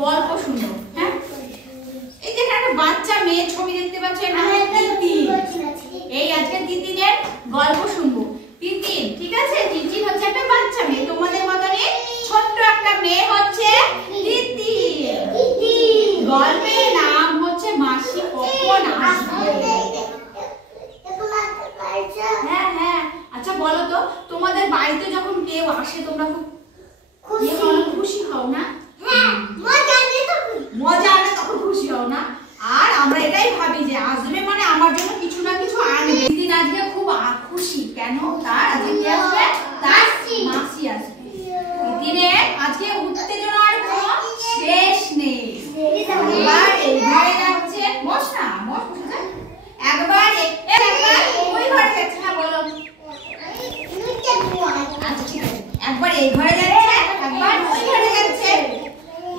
গল্প শুনবো। হ্যাঁ, এই যে একটা বাচ্চা মেয়ে ছবি দেখতে পাচ্ছ, এই আজকে তিতিনের গল্প শুনবো। তিতিন, ঠিক আছে, তিতিন হচ্ছে একটা বাচ্চা মেয়ে, তোমাদের মতনই ছোট্ট একটা মেয়ে হচ্ছে তিতিন। গল্পের নাম হচ্ছে মাসি কখন আসবে। হ্যাঁ হ্যাঁ, আচ্ছা বলো তো, তোমাদের বাড়িতে যখন কেউ আসে তোমরা খুব খুশি হও না? মজা আনে তখন খুশি হও না? আর আমরা এটাই ভাবি যে আসবে মানে আমার জন্য কিছু না কিছু আনবে। দিদিন আজকে খুব খুশি, কেন? তার আজকে কি আসবে? তার মাসি আসবে। দিদিনের আজকে উত্তেজনার কোনো শেষ নেই। একবার এই ঘরে যাচ্ছে, বস না, বস বসে একবার ওই ঘরে যাচ্ছে। না বলো, আচ্ছা ঠিক আছে, একবার এই ঘরে যাচ্ছে, একবার ওই ঘরে যাচ্ছে।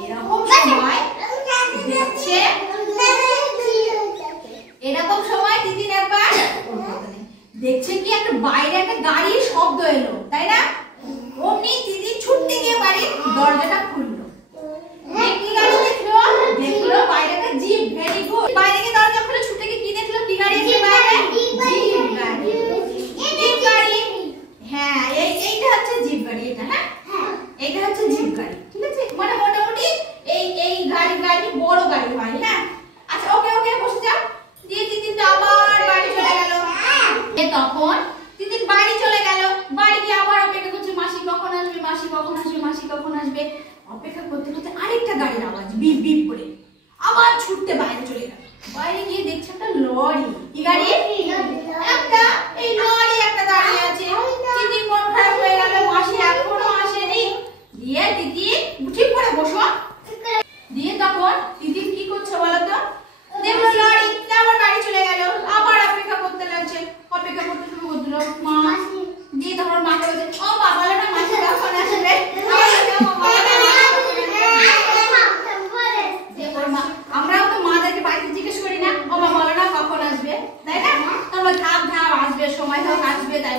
এরকম সময় দেখছে, এরকম সময় দিদিন একবার দেখছে কি একটা বাইরে একটা গাড়ির শব্দ এলো, তাই না? অমনি দিদি ছুটতে গিয়ে বাড়ির দরজাটা খুললো। কি গাড়ি দেখলো? দেখলো বাইরে একটা জিপ। Very good. বাইরে গিয়ে দরজা খুলে ছুটে গিয়ে কি দেখলো? কি গাড়ি আছে বাইরে? জিপ গাড়ি। জিপ গাড়ি, হ্যাঁ এইটা হচ্ছে জিপ গাড়ি। এটা হ্যাঁ, এইটা হচ্ছে জিপ গাড়ি, ঠিক আছে, মানে মোটামুটি এই গাড়ি বড় গাড়ি হয়। হ্যাঁ, আচ্ছা ওকে ওকে বসে যাও। দিয়ে তিতিন তো আবার বাড়ি চলে গেল। তখন তিতিন বাড়ি চলে গেল, বাড়ি গিয়ে আবার অপেক্ষা করছে মাসি কখন আসবে, মাসি কখন আসবে, মাসি কখন আসবে। অপেক্ষা করতে করতে আরেকটা গাড়ির আওয়াজ, বিপ বিপ করে। আবার ছুটতে বাইরে চলে গেল। বাইরে গিয়ে দেখছে একটা লরি। কি গাড়ি? একটা এই লরি একটা দাঁড়িয়ে আছে। তিতিন মন খারাপ হয়ে গেল, মাসি এখনো আসেনি। দিয়ে তিতিন ঠিক করে বসো। দিয়ে তখন তিতিন কি করছে বলো তো? দেখলো লরি, আবার গাড়ি চলে গেল। আবার অপেক্ষা করতে লাগছে, অপেক্ষা করতে শুরু করে দিল। মা দিয়ে তখন মাকে বলছে, ও মা বলো না মাসি কখন আসবে? আমরাও তো মাদেরকে বাড়িতে জিজ্ঞেস করি না, ও মা বলো না কখন আসবে, তাই না? তারপর থাম থাম আসবে, সময় থাক আসবে। তাই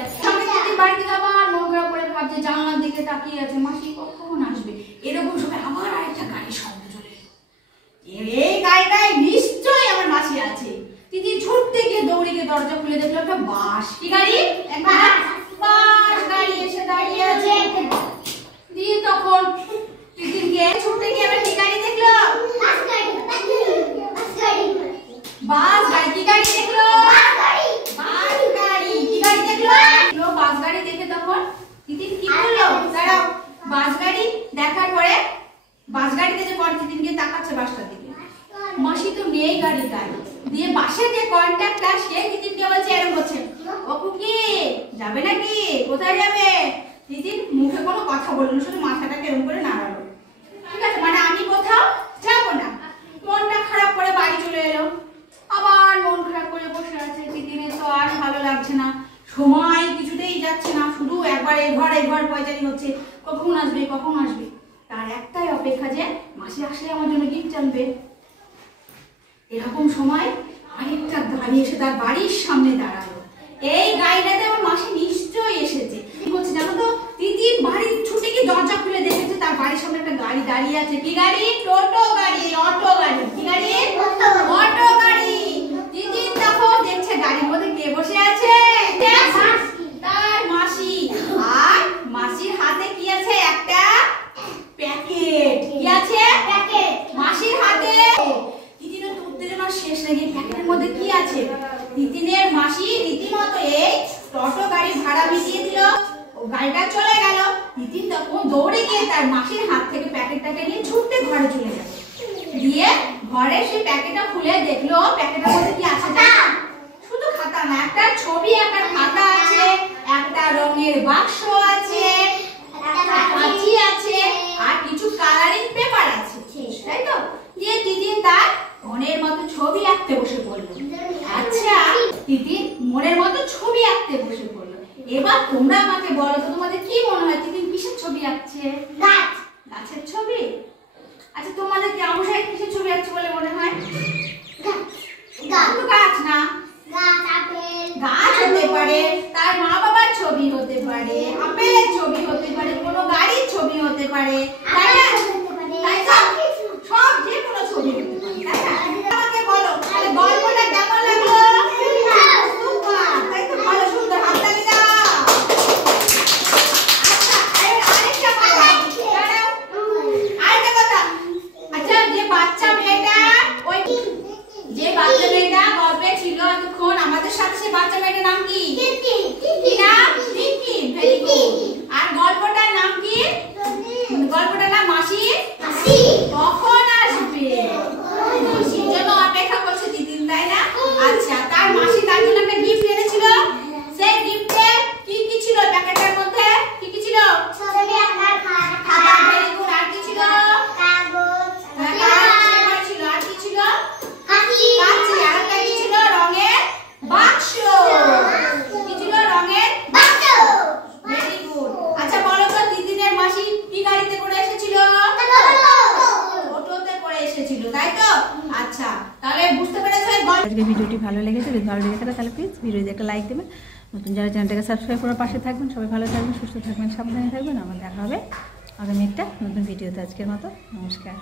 তিতিন বাড়িতে আবার মন খারাপ করে ভাবছে, জানলার দিকে তাকিয়ে আছে, মাসি কখন আসবে। এরকম সময় আবার আরেকটা গাড়ির শব্দ চলে এলো। এই গাড়িটাই নিশ্চয়ই আমার মাসি আছে। তিতিন ছুটতে গিয়ে দৌড়ে গিয়ে দরজা খুলে দেখলো একটা বাস। কি গাড়ি? একটা বাস গাড়ি এসে দাঁড়িয়ে আছে। দিয়ে তখন তিতিন গিয়ে ছুটতে গিয়ে আবার কি গাড়ি দেখলো? বাস গাড়ি। কি গাড়ি দেখলো? বাস গাড়ি। কি গাড়ি দেখলো? বাস গাড়ি দেখে তখন তিতিন কি করলো? দাঁড়াও, বাস গাড়ি দেখার পরে বাস গাড়িতে যে তিতিন গিয়ে তাকাচ্ছে বাসটার দিকে। মাসি তো নেই গাড়িটায়। দিয়ে বাসের যে কন্ট্রাক্টর সে তিতিনকে বলছে, এরকম বলছে, ও কুকি যাবে নাকি? কোথায় যাবে? তিতিন মুখে কোনো কথা বলল না, শুধু মাথাটাকে এরকম করে নাড়ালো। ঠিক আছে, মানে আমি কোথাও যাবো না। মনটা খারাপ করে বাড়ি চলে এলো। আবার মন খারাপ করে বসে আছে। তিতিনের তো আর ভালো লাগছে না, সময় কিছুতেই যাচ্ছে না, শুধু একবার এই ঘর পয়চারি হচ্ছে, কখন আসবে কখন আসবে। তার একটাই অপেক্ষা যে মাসি আসলে আমার জন্য গিফট আনবে। এরকম সময় আরেকটা গাড়ি এসে তার বাড়ির সামনে দাঁড়ালো। এই গাড়িটাতে আমার মাসি নিশ্চয়ই এসেছে। কি বলছে জানো তো? তিতিন বাড়ি ছুটে গিয়ে দরজা খুলে দেখেছে তার বাড়ির সামনে একটা গাড়ি দাঁড়িয়ে আছে। কি গাড়ি? টোটো গাড়ি, অটো গাড়ি। কি গাড়ি? অটো গাড়ি। তিতিন তখন দেখছে গাড়ির মধ্যে কে বসে আছে? তার মাসি। আর মাসির হাতে কি আছে? একটা প্যাকেট। কি আছে? প্যাকেট মাসির হাতে। তিতিনের তো উত্তেজনা শেষ নেই। প্যাকেটের মধ্যে কি আছে? তিতিনের মাসি রীতিমতো এই টোটো গাড়ি ভাড়া মিটিয়ে দিল। ও গাড়িটা চলে গেল। তিতিন তখন দৌড়ে গিয়ে তার মাসির হাত থেকে প্যাকেটটাকে নিয়ে ছুটতে ঘরে চলে গেল। দিয়ে ঘরে সেই প্যাকেটটা খুলে দেখলো প্যাকেটের মধ্যে কি আছে? শুধু খাতা না, একটা ছবি, একটা খাতা আছে, একটা রঙের বাক্স আছে, একটা কাঁচি আছে, আর কিছু কালারিং পেপার আছে, তাই তো? দিয়ে তিতিন তার মনের মতো ছবি আঁকতে বসে পড়লো। আচ্ছা, তিতিন মনের মতো ছবি আঁকতে বসে পড়লো। এবার তোমরা আমাকে বলো তো, তোমাদের কি মনে হয় তিতিন কিসের ছবি আঁকছে? গাছের ছবি। আচ্ছা, তোমাদের গ্রাম সাইড কিসের ছবি আঁকছে বলে মনে হয়? গাছ না, গাছ হতে পারে, তার মা বাবার ছবি হতে পারে, আপেলের ছবি হতে পারে, কোনো গাড়ির ছবি হতে পারে, তাই না? আজকে ভিডিওটি ভালো লেগেছে, যদি ভালো লেগে থাকে তাহলে প্লিজ ভিডিওতে একটা লাইক দেবেন। নতুন যারা চ্যানেলটাকে সাবস্ক্রাইব করে পাশে থাকবেন। সবাই ভালো থাকবেন, সুস্থ থাকবেন, সাবধানে থাকবেন। আমার দেখা হবে আগামী একটা নতুন ভিডিওতে। আজকের মতো নমস্কার।